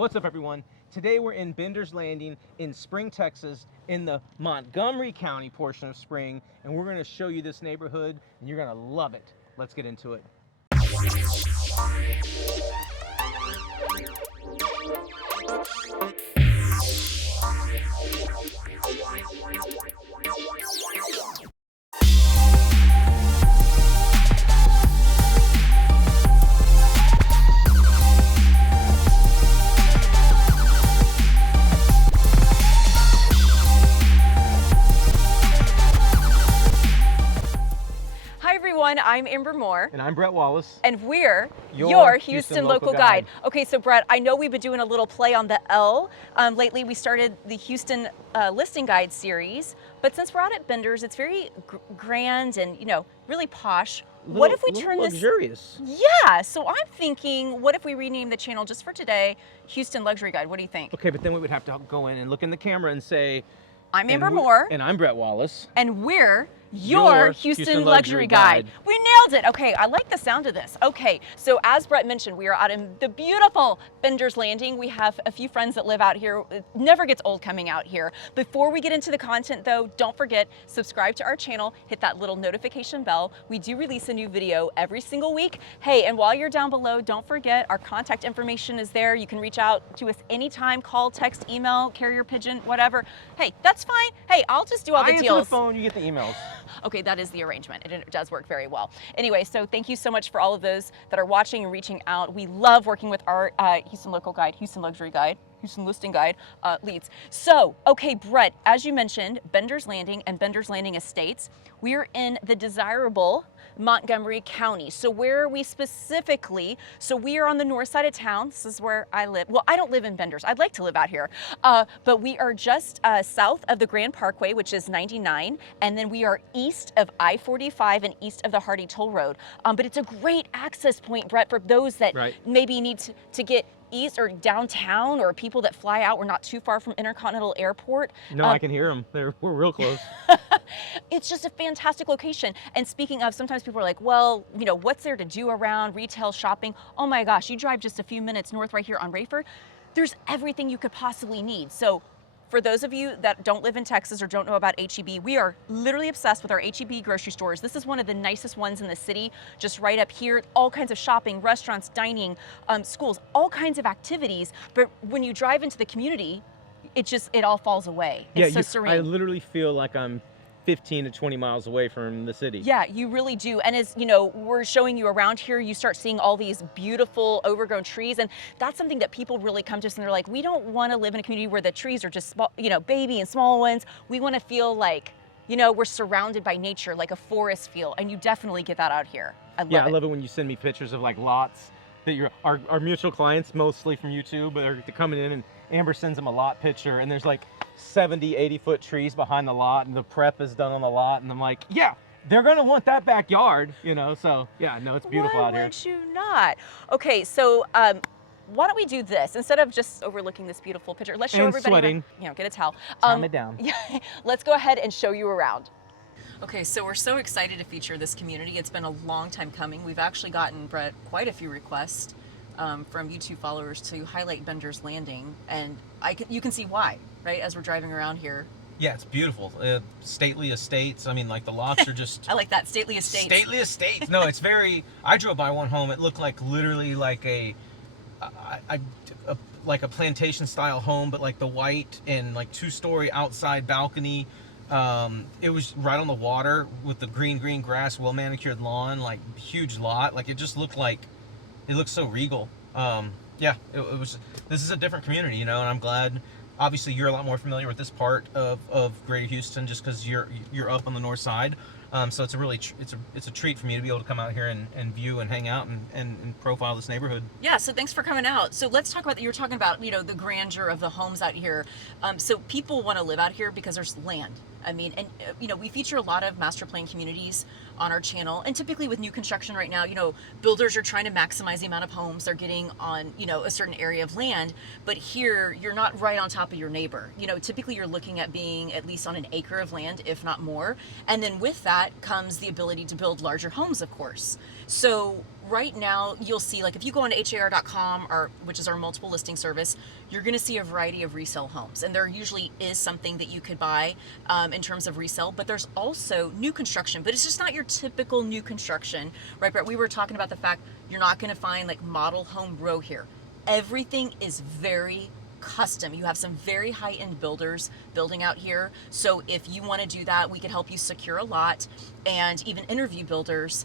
What's up, everyone? Today we're in Bender's Landing in Spring, Texas, in the Montgomery County portion of Spring, and we're going to show you this neighborhood, and you're going to love it. Let's get into it. I'm Amber Moore. And I'm Bret Wallace. And we're your Houston Local Guide. Okay, so Bret, I know we've been doing a little play on the L. Lately we started the Houston Listing Guide series, but since we're out at Bender's, it's very grand and, you know, really posh. What if we turn this luxurious? Yeah, so I'm thinking, what if we rename the channel just for today, Houston Luxury Guide? What do you think? Okay, but then we would have to go in and look in the camera and say, I'm Amber Moore. And I'm Bret Wallace. And we're your Houston Luxury Guide. We nailed it. Okay, I like the sound of this. Okay, so as Bret mentioned, we are out in the beautiful Bender's Landing. We have a few friends that live out here. It never gets old coming out here. Before we get into the content though, don't forget, subscribe to our channel, hit that little notification bell. We do release a new video every single week. Hey, and while you're down below, don't forget our contact information is there. You can reach out to us anytime, call, text, email, carrier pigeon, whatever. Hey, that's fine. Hey, I'll just do all the deals. I answer the phone, you get the emails. Okay, that is the arrangement, and it does work very well. Anyway, so thank you so much for all of those that are watching and reaching out. We love working with our Houston Local Guide, Houston Luxury Guide, Houston Listing Guide leads. So, okay, Bret, as you mentioned, Bender's Landing and Bender's Landing Estates, we're in the desirable Montgomery County. So where are we specifically? So we are on the north side of town. This is where I live. Well, I don't live in Bender's. I'd like to live out here. But we are just south of the Grand Parkway, which is 99. And then we are east of I-45 and east of the Hardy Toll Road. But it's a great access point, Bret, for those that maybe need to get east or downtown, or people that fly out. We're not too far from Intercontinental Airport. No, I can hear them. We're real close. It's just a fantastic location. And speaking of, sometimes people are like, well, you know, what's there to do around retail shopping? Oh my gosh, you drive just a few minutes north right here on Rayford. There's everything you could possibly need. So for those of you that don't live in Texas or don't know about H-E-B, we are literally obsessed with our H-E-B grocery stores. This is one of the nicest ones in the city, just right up here. All kinds of shopping, restaurants, dining, schools, all kinds of activities. But when you drive into the community, it all falls away. It's so serene. I literally feel like I'm 15 to 20 miles away from the city. Yeah, you really do. And as you know, we're showing you around here, you start seeing all these beautiful overgrown trees. And that's something that people really come to us and they're like, we don't want to live in a community where the trees are just small, you know, baby and small ones. We want to feel like, you know, we're surrounded by nature, like a forest feel. And you definitely get that out here. I love it. I love it when you send me pictures of like lots that our mutual clients, mostly from YouTube, but they're coming in and Amber sends them a lot picture and there's like 70, 80-foot trees behind the lot and the prep is done on the lot. And I'm like, yeah, they're going to want that backyard, you know? So yeah, no, it's beautiful out here. Why would you not? Okay, so why don't we do this? Instead of just overlooking this beautiful picture, let's show everybody, sweating. You know, get a towel. Calm it down. Yeah, let's go ahead and show you around. Okay, so we're so excited to feature this community. It's been a long time coming. We've actually gotten, Bret, quite a few requests from YouTube followers to highlight Bender's Landing, and you can see why, right, as we're driving around here. Yeah, it's beautiful. Stately estates. I mean, like the lots are just... I like that, stately estates. Stately estates. No, it's very... I drove by one home. It looked like literally like like a plantation style home, but like the white and like 2-story outside balcony. It was right on the water with the green grass, well manicured lawn, like huge lot. Like it just looked like... It looks so regal. Yeah, it was. This is a different community, you know, and I'm glad. Obviously, you're a lot more familiar with this part of Greater Houston, just because you're up on the north side. So it's a really it's a treat for me to be able to come out here and view and hang out and profile this neighborhood. Yeah. So thanks for coming out. So let's talk about. You were talking about, you know, the grandeur of the homes out here. So people want to live out here because there's land. I mean, and you know, we feature a lot of master plan communities on our channel, and typically with new construction right now, you know, builders are trying to maximize the amount of homes they're getting on, you know, a certain area of land. But here, you're not right on top of your neighbor. You know, typically you're looking at being at least on an acre of land, if not more. And then with that comes the ability to build larger homes, of course. So right now you'll see, like if you go on har.com, or which is our multiple listing service, you're going to see a variety of resale homes, and there usually is something that you could buy in terms of resale, but there's also new construction, but it's just not your typical new construction, right, Brett? We were talking about the fact you're not going to find like model home row here. Everything is very custom. You have some very high-end builders building out here, so if you want to do that, we can help you secure a lot and even interview builders.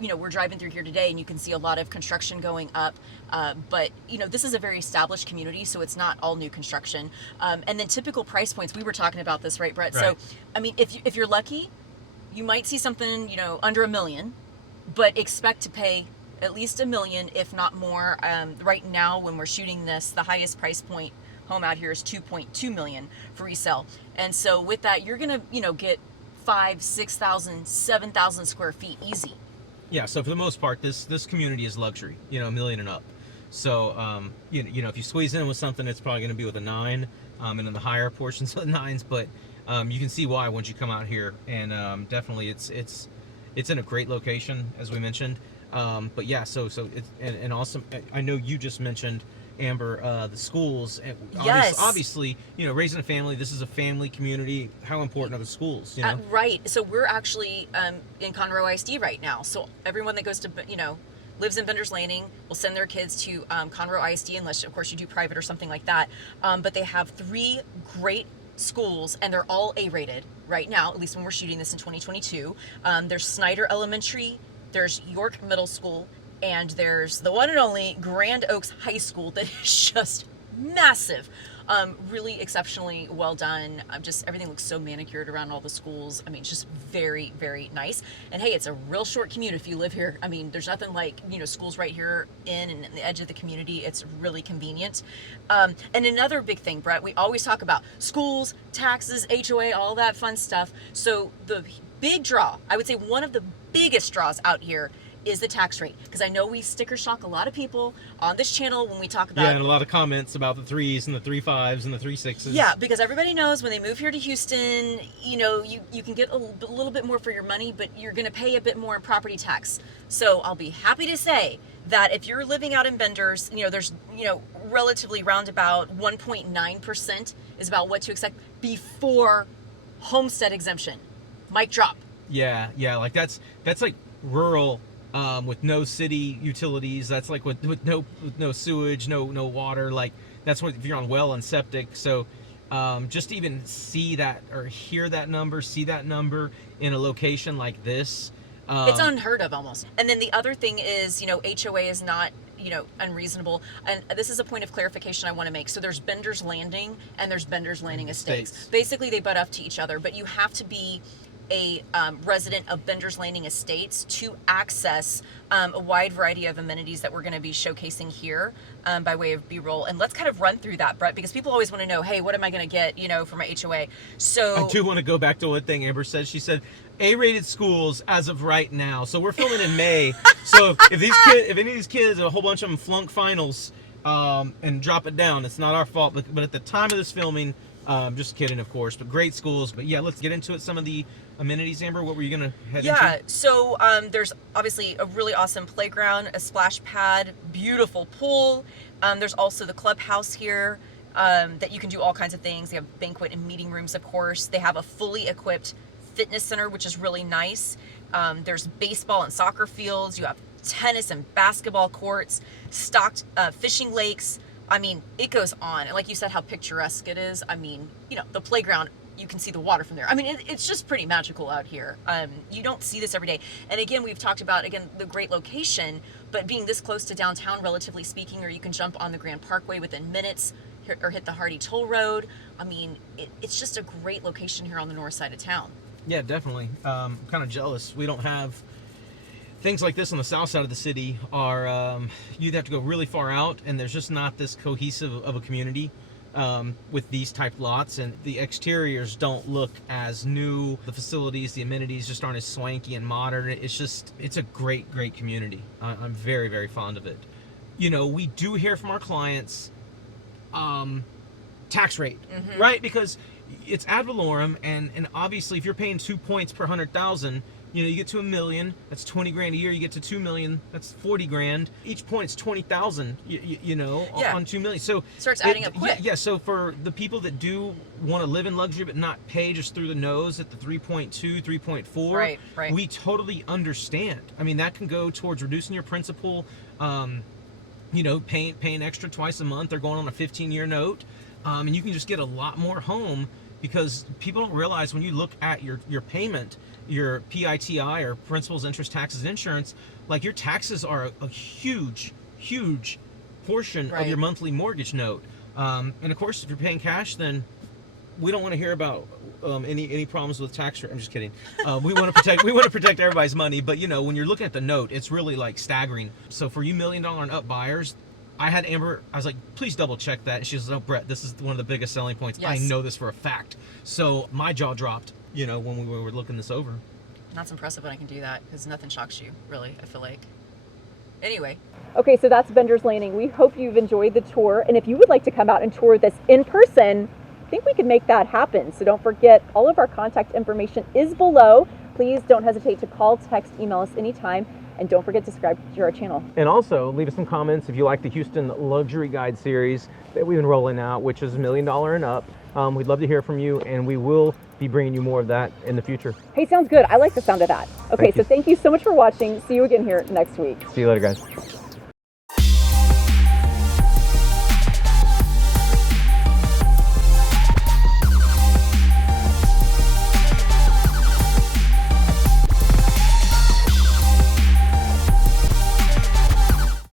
You know, we're driving through here today and you can see a lot of construction going up, but you know, this is a very established community, so it's not all new construction. And then typical price points, we were talking about this, right, Brett? Right. So I mean, if you're lucky, you might see something, you know, under $1 million, but expect to pay at least $1 million, if not more. Right now, when we're shooting this, the highest price point home out here is $2.2 million for resale. And so with that, you're gonna, you know, get 5,000, 6,000, 7,000 square feet easy. Yeah, so for the most part, this community is luxury, you know, $1 million and up. So, you know, if you squeeze in with something, it's probably going to be with a 9, and in the higher portions of the 9s. But you can see why once you come out here, and definitely it's in a great location, as we mentioned. But yeah, so it's and awesome. I know you just mentioned, Amber, the schools. And Yes. obviously, you know, raising a family. This is a family community. How important are the schools? You know, Right. So we're actually in Conroe ISD right now. So everyone that goes to, you know, lives in Bender's Landing will send their kids to Conroe ISD, unless of course you do private or something like that. But they have 3 great schools, and they're all A-rated right now, at least when we're shooting this in 2022. There's Snyder Elementary, there's York Middle School, and there's the one and only Grand Oaks High School that is just massive. Really exceptionally well done. Just everything looks so manicured around all the schools. I mean, it's just very, very nice. And hey, it's a real short commute if you live here. I mean, there's nothing like, you know, schools right here in the edge of the community. It's really convenient. And another big thing, Brett, we always talk about schools, taxes, HOA, all that fun stuff. So the big draw, I would say one of the biggest draws out here, is the tax rate, because I know we sticker shock a lot of people on this channel when we talk about, yeah, and a lot of comments about the 3s and the 3.5s and the 3.6s. yeah, because everybody knows when they move here to Houston, you know, you can get a little bit more for your money, but you're going to pay a bit more in property tax. So I'll be happy to say that if you're living out in Bender's, you know, there's, you know, relatively roundabout 1.9% is about what to expect before homestead exemption. Mic drop. Yeah, like that's like rural. With no city utilities, that's like with no sewage, no water. Like that's what if you're on well and septic. So just to even see that or hear that number, see that number in a location like this, it's unheard of almost. And then the other thing is, you know, HOA is not, you know, unreasonable. And this is a point of clarification I want to make. So there's Bender's Landing and there's Bender's Landing Estates. Basically, they butt up to each other, but you have to be a resident of Bender's Landing Estates to access a wide variety of amenities that we're going to be showcasing here by way of B-roll. And let's kind of run through that, Brett, because people always want to know, hey, what am I going to get, you know, for my HOA? So I do want to go back to one thing Amber said. She said A-rated schools as of right now. So we're filming in May. So if any of these kids, a whole bunch of them flunk finals and drop it down, it's not our fault. But at the time of this filming, just kidding, of course, but great schools. But yeah, let's get into it. Some of the amenities, Amber, what were you going to head into? Yeah, so there's obviously a really awesome playground, a splash pad, beautiful pool. There's also the clubhouse here that you can do all kinds of things. They have banquet and meeting rooms, of course. They have a fully equipped fitness center, which is really nice. There's baseball and soccer fields. You have tennis and basketball courts, stocked fishing lakes. I mean, it goes on. And like you said, how picturesque it is. I mean, you know, the playground, you can see the water from there. I mean, it's just pretty magical out here. You don't see this every day. And again, we've talked about, again, the great location, but being this close to downtown, relatively speaking, or you can jump on the Grand Parkway within minutes or hit the Hardy Toll Road. I mean, it's just a great location here on the north side of town. Yeah, definitely. I'm kind of jealous. We don't have things like this on the south side of the city. You'd have to go really far out, and there's just not this cohesive of a community with these type lots, and the exteriors don't look as new. The facilities, the amenities just aren't as swanky and modern. It's a great community. I'm very, very fond of it. You know, we do hear from our clients tax rate, right? Because it's ad valorem, and obviously if you're paying 2 points per 100,000, You know, you get to $1 million, that's 20 grand a year. You get to 2 million, that's 40 grand. Each point it's 20,000. You know, Yeah. on 2 million. So Starts adding up quick. Yeah. So for the people that do want to live in luxury but not pay just through the nose at the 3.2, 3.4, Right. we totally understand. I mean, that can go towards reducing your principal. You know, paying extra twice a month or going on a 15-year note, and you can just get a lot more home, because people don't realize when you look at your payment, your PITI, or principals, interest, taxes, insurance, like your taxes are a huge portion of your monthly mortgage note. And of course, if you're paying cash, then we don't want to hear about any problems with tax. I'm just kidding. We want to protect everybody's money, but you know, when you're looking at the note, it's really like staggering. So for you $1 million and up buyers, I had Amber, I was like, please double check that. And she was like, oh, Bret, this is one of the biggest selling points. Yes. I know this for a fact. So my jaw dropped, you know, when we were looking this over. That's impressive when I can do that, because nothing shocks you, really, I feel like. Anyway. Okay, so that's Vendors Landing. We hope you've enjoyed the tour. And if you would like to come out and tour this in person, I think we could make that happen. So don't forget, all of our contact information is below. Please don't hesitate to call, text, email us anytime. And don't forget to subscribe to our channel. And also, leave us some comments if you like the Houston Luxury Guide series that we've been rolling out, which is $1 million and up. We'd love to hear from you, and we will be bringing you more of that in the future. Hey, sounds good. I like the sound of that. Okay, Thank you. so thank you so much for watching. See you again here next week. See you later, guys.